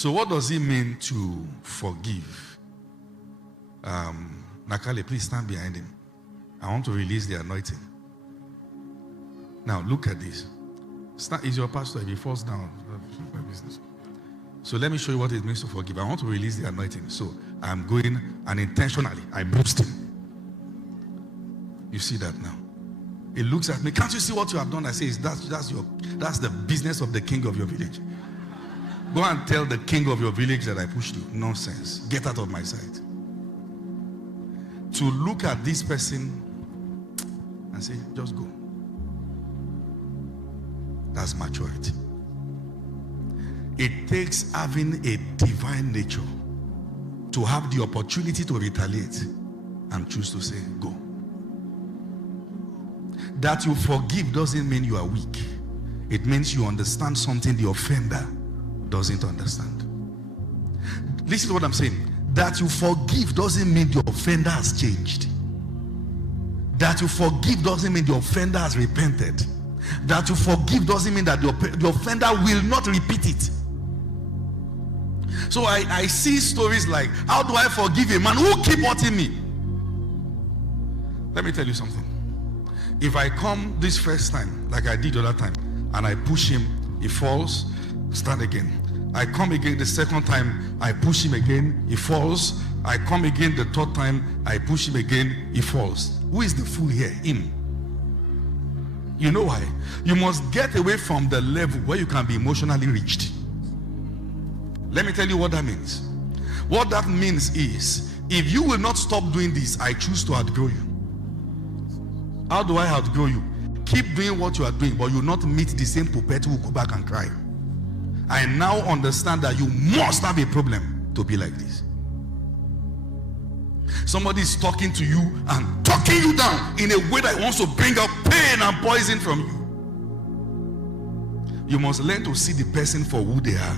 So what does it mean to forgive? Nakale, please stand behind him. I want to release the anointing. Now look at this. Is your pastor, if he falls down, my business. So let me show you what it means to forgive. I want to release the anointing. So I'm going and intentionally I boost him. You see that now? He looks at me. Can't you see what you have done? I say, that's the business of the king of your village. Go and tell the king of your village that I pushed you. Nonsense. Get out of my sight. To look at this person and say, just go. That's maturity. It takes having a divine nature to have the opportunity to retaliate and choose to say, go. That you forgive doesn't mean you are weak. It means you understand something the offender doesn't understand. Listen to what I'm saying. That you forgive doesn't mean the offender has changed. That you forgive doesn't mean the offender has repented. That you forgive doesn't mean that the offender will not repeat it. So I see stories like, how do I forgive a man who keep hurting me? Let me tell you something. If I come this first time, like I did the other time, and I push him, he falls, stand again. I come again the second time, I push him again, he falls. I come again the third time, I push him again, he falls. Who is the fool here? Him. You know why? You must get away from the level where you can be emotionally reached. Let me tell you what that means. What that means is, if you will not stop doing this, I choose to outgrow you. How do I outgrow you? Keep doing what you are doing, but you will not meet the same puppet who will go back and cry. I now understand that you must have a problem to be like this. Somebody is talking to you and talking you down in a way that wants to bring out pain and poison from you. You must learn to see the person for who they are.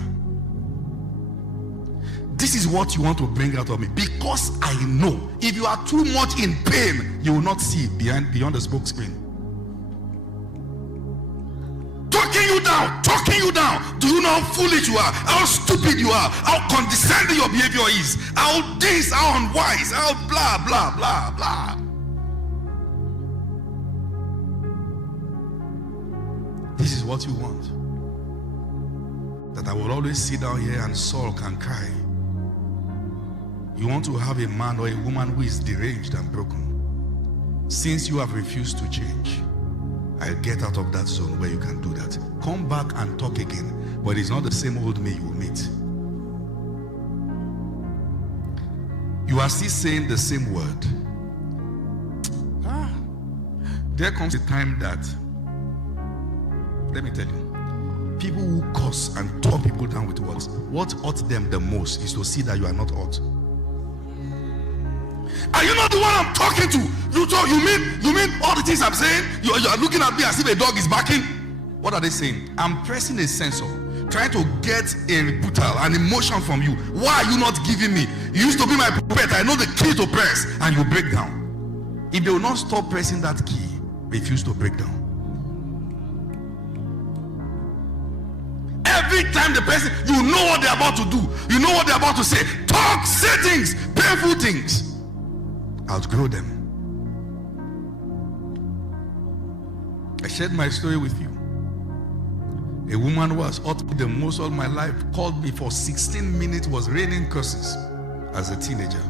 This is what you want to bring out of me, because I know if you are too much in pain, you will not see beyond the smoke screen. Talking you down. Do you know how foolish you are? How stupid you are? How condescending your behavior is? How this, how unwise, how blah, blah, blah, blah. This is what you want. That I will always sit down here and sulk and cry. You want to have a man or a woman who is deranged and broken. Since you have refused to change, I'll get out of that zone where you can do that. Come back and talk again, but it's not the same old me you will meet. You are still saying the same word. There comes a time that, let me tell you, people who curse and turn people down with words, what hurts them the most is to see that you are not hurt. Are you not the one I'm talking to? You mean all the things I'm saying? You are looking at me as if a dog is barking. What are they saying? I'm pressing a sensor, trying to get a rebuttal, an emotion from you. Why are you not giving me? You used to be my puppet. I know the key to press, and you break down. If they will not stop pressing that key, refuse to break down. Every time the person, you know what they're about to do, you know what they're about to say. Talk, say things, painful things. Outgrow them. I shared my story with you. A woman who has hurt me the most all my life called me for 16 minutes, was raining curses as a teenager.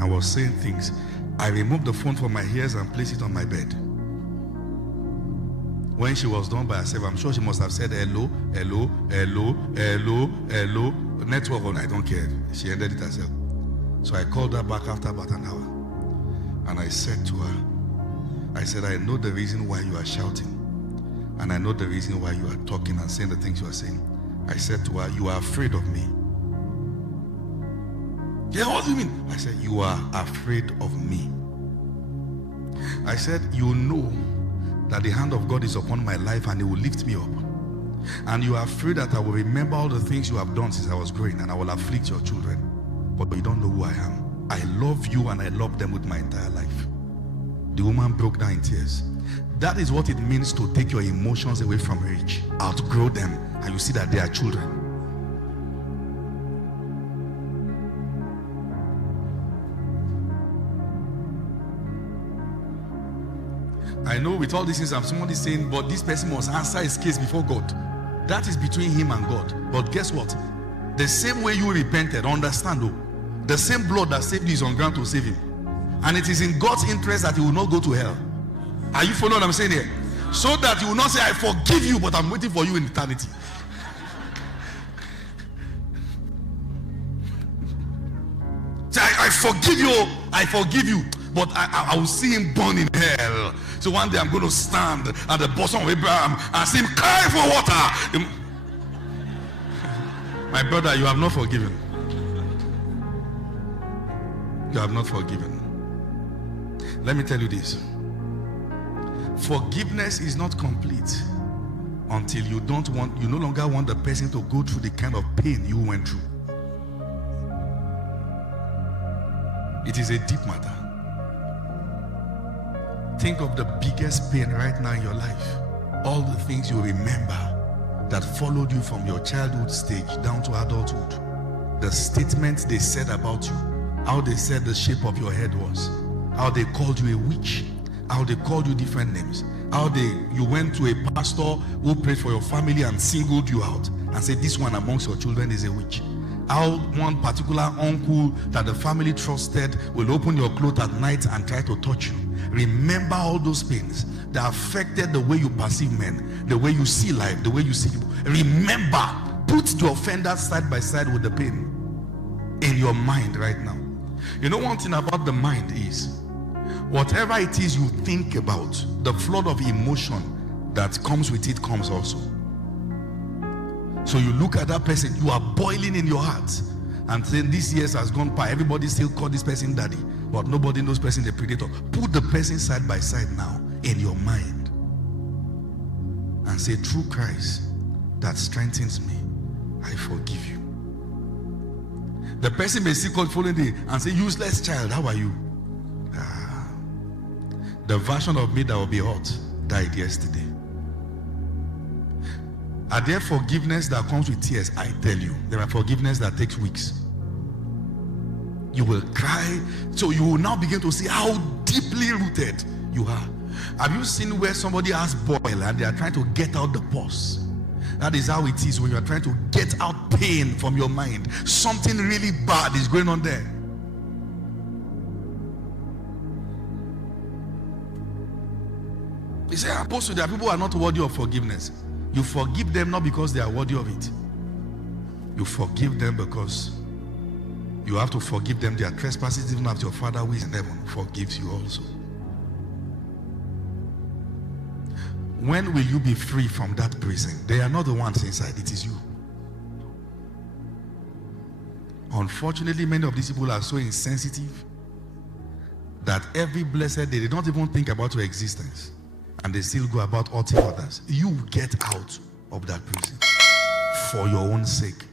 I was saying things. I removed the phone from my ears and placed it on my bed. When she was done by herself, I'm sure she must have said hello, hello, hello, hello, hello. Network on, I don't care. She ended it herself. So I called her back after about an hour. And I said to her, I know the reason why you are shouting. And I know the reason why you are talking and saying the things you are saying. I said to her, you are afraid of me. Yeah, what do you mean? I said, you are afraid of me. I said, you know that the hand of God is upon my life and He will lift me up. And you are afraid that I will remember all the things you have done since I was growing and I will afflict your children. But you don't know who I am. I love you and I love them with my entire life. The woman broke down in tears. That is what it means to take your emotions away from reach. Outgrow them, and you see that they are children. I know with all these things, somebody saying, but this person must answer his case before God. That is between him and God. But guess what? The same way you repented, understand though, the same blood that saved you is on ground to save him. And it is in God's interest that he will not go to hell. Are you following what I'm saying here? So that you will not say, I forgive you, but I'm waiting for you in eternity. Say, I forgive you, but I will see him burn in hell. So one day I'm going to stand at the bosom of Abraham and see him cry for water. My brother, you have not forgiven. You have not forgiven. Let me tell you this. Forgiveness is not complete until you no longer want the person to go through the kind of pain you went through. It is a deep matter. Think of the biggest pain right now in your life. All the things you remember that followed you from your childhood stage down to adulthood. The statements they said about you. How they said the shape of your head was. How they called you a witch. How they called you different names. How you went to a pastor who prayed for your family and singled you out and said, this one amongst your children is a witch. How one particular uncle that the family trusted will open your clothes at night and try to touch you. Remember all those pains that affected the way you perceive men, the way you see life, the way you see people. Remember, put the offender side by side with the pain in your mind right now. You know one thing about the mind is, whatever it is you think about, the flood of emotion that comes with it comes also. So you look at that person, you are boiling in your heart and saying, this year has gone by, everybody still call this person daddy, but nobody knows person the predator. Put the person side by side now in your mind and say, through Christ that strengthens me, I forgive you. The person may still call following day and say, useless child, how are you? The version of me that will be hot died yesterday. Are there forgiveness that comes with tears? I tell you, there are forgiveness that takes weeks. You will cry, so you will now begin to see how deeply rooted you are. Have you seen where somebody has boil and they are trying to get out the pus? That is how it is when you are trying to get out pain from your mind. Something really bad is going on there. You say, Apostle, there are people who are not worthy of forgiveness. You forgive them not because they are worthy of it. You forgive them because you have to forgive them their trespasses, even after your Father who is in heaven forgives you also. When will you be free from that prison? They are not the ones inside, it is you. Unfortunately, many of these people are so insensitive that every blessed day, they don't even think about your existence. And they still go about hurting others. You get out of that prison for your own sake.